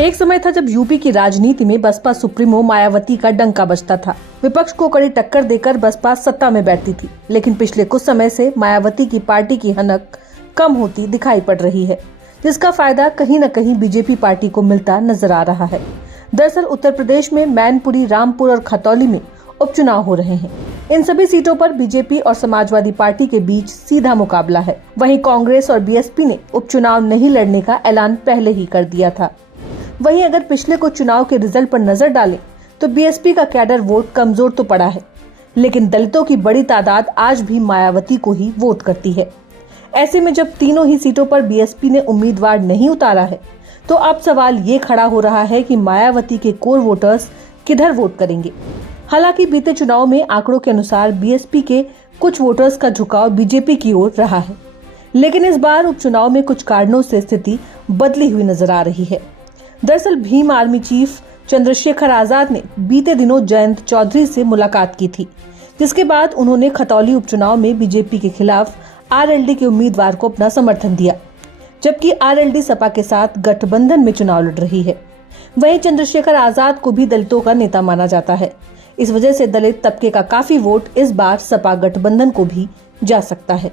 एक समय था जब यूपी की राजनीति में बसपा सुप्रीमो मायावती का डंका बजता था। विपक्ष को कड़ी टक्कर देकर बसपा सत्ता में बैठती थी, लेकिन पिछले कुछ समय से मायावती की पार्टी की हनक कम होती दिखाई पड़ रही है, जिसका फायदा कहीं न कहीं बीजेपी पार्टी को मिलता नजर आ रहा है। दरअसल उत्तर प्रदेश में मैनपुरी, रामपुर और खतौली में उपचुनाव हो रहे हैं। इन सभी सीटों पर बीजेपी और समाजवादी पार्टी के बीच सीधा मुकाबला है। वहीं कांग्रेस और बीएसपी ने उपचुनाव नहीं लड़ने का ऐलान पहले ही कर दिया था। वहीं अगर पिछले कुछ चुनाव के रिजल्ट पर नजर डालें तो बीएसपी का कैडर वोट कमजोर तो पड़ा है, लेकिन दलितों की बड़ी तादाद आज भी मायावती को ही वोट करती है। ऐसे में जब तीनों ही सीटों पर बीएसपी ने उम्मीदवार नहीं उतारा है, तो अब सवाल ये खड़ा हो रहा है कि मायावती के कोर वोटर्स किधर वोट करेंगे। हालांकि बीते चुनाव में आंकड़ों के अनुसार बीएसपी के कुछ वोटर्स का झुकाव बीजेपी की ओर रहा है, लेकिन इस बार उपचुनाव में कुछ कारणों से स्थिति बदली हुई नजर आ रही है। दरअसल भीम आर्मी चीफ चंद्रशेखर आजाद ने बीते दिनों जयंत चौधरी से मुलाकात की थी, जिसके बाद उन्होंने खतौली उपचुनाव में बीजेपी के खिलाफ आरएलडी के उम्मीदवार को अपना समर्थन दिया, जबकि आरएलडी सपा के साथ गठबंधन में चुनाव लड़ रही है। वहीं चंद्रशेखर आजाद को भी दलितों का नेता माना जाता है। इस वजह से दलित तबके का काफी वोट इस बार सपा गठबंधन को भी जा सकता है।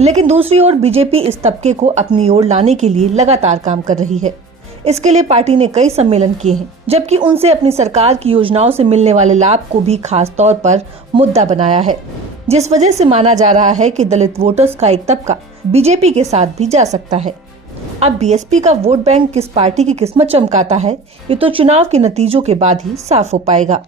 लेकिन दूसरी ओर बीजेपी इस तबके को अपनी ओर लाने के लिए लगातार काम कर रही है। इसके लिए पार्टी ने कई सम्मेलन किए हैं, जबकि उनसे अपनी सरकार की योजनाओं से मिलने वाले लाभ को भी खास तौर पर मुद्दा बनाया है, जिस वजह से माना जा रहा है कि दलित वोटर्स का एक तबका बीजेपी के साथ भी जा सकता है। अब बीएसपी का वोट बैंक किस पार्टी की किस्मत चमकाता है, ये तो चुनाव के नतीजों के बाद ही साफ हो पाएगा।